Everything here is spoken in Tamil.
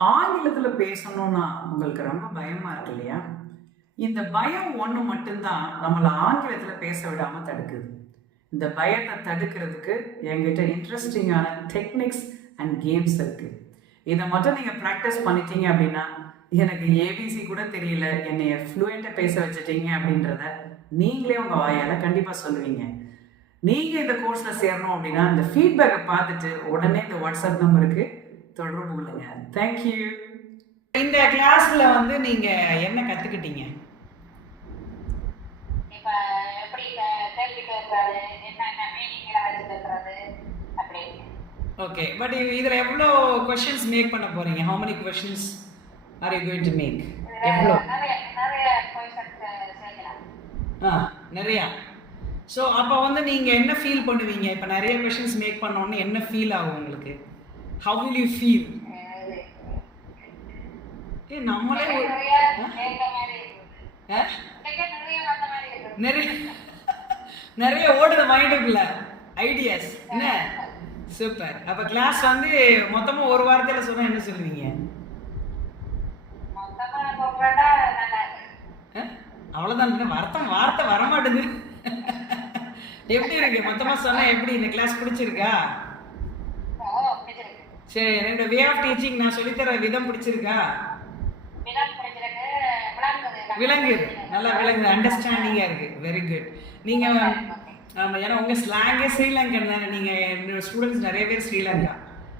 ஆங்கிலத்தில் பேசணும்னா உங்களுக்கு ரொம்ப பயமாக இருக்கு இல்லையா? இந்த பயம் ஒன்று மட்டும்தான் நம்மளை ஆங்கிலத்தில் பேச விடாமல் தடுக்குது. இந்த பயத்தை தடுக்கிறதுக்கு என்கிட்ட இன்ட்ரெஸ்டிங்கான டெக்னிக்ஸ் அண்ட் கேம்ஸ் இருக்குது இதை மட்டும் நீங்கள் ப்ராக்டிஸ் பண்ணிட்டீங்க அப்படின்னா எனக்கு ஏபிசி கூட தெரியல என்னைய ஃப்ளூயண்ட்டாக பேச வச்சுட்டீங்க அப்படின்றத நீங்களே உங்கள் வாயால் கண்டிப்பாக சொல்லுவீங்க. நீங்கள் இந்த கோர்ஸில் சேரணும் அப்படின்னா இந்த ஃபீட்பேக்கை பார்த்துட்டு உடனே இந்த வாட்ஸ்அப் நம்பருக்கு தொடர்பு கொள்ளுங்க தேங்க்யூ இந்த கிளாஸில் வந்து நீங்கள் என்ன கற்றுக்கிட்டீங்க இப்ப எப்படி க- கேள்வி கேட்கறது என்னென்ன மீனிங்ல வச்சு கேட்கறது அப்படி. ஓகே பட் இதில் எவ்வளோ கொஷின்ஸ் மேக் பண்ண போகிறீங்க how many questions are you going to make? எவ்வளோ ஆ நிறையா. ஸோ அப்போ வந்து நீங்கள் என்ன ஃபீல் பண்ணுவீங்க? இப்போ நிறைய கொஷின்ஸ் மேக் பண்ணோன்னு என்ன ஃபீல் ஆகும் உங்களுக்கு? How will you feel? அஹ் ஏ நம்மளே நிறைய நிறைய ஓடுது மைண்டுக்குள்ள. ஐடியாஸ் என்ன? சூப்பர் அப்போ கிளாஸ் வந்து மொத்தமாக ஒரு வாரத்தில் சொன்னால் என்ன சொல்லுவீங்க? மொத்தமா அவ்வளோதான் இன்னும் வார்த்தை வார்த்தை வரமாட்டுது. எப்படி இருக்கு? மொத்தமாக சொன்னால் எப்படி இந்த கிளாஸ் பிடிச்சிருக்கு? சரி என்னோட வே ஆஃப் டீச்சிங் நான் சொல்லித்தர விதம் பிடிச்சிருக்கா? விலங்கு. நல்லா விலங்கு அண்டர்ஸ்டாண்டிங்காக இருக்குது வெரி குட் நீங்கள் ஆமாம் ஏன்னா உங்கள் ஸ்லாங்கே ஸ்ரீலங்கன் தானே. நீங்கள் என்னோட ஸ்டூடெண்ட்ஸ் நிறைய பேர் ஸ்ரீலங்கா.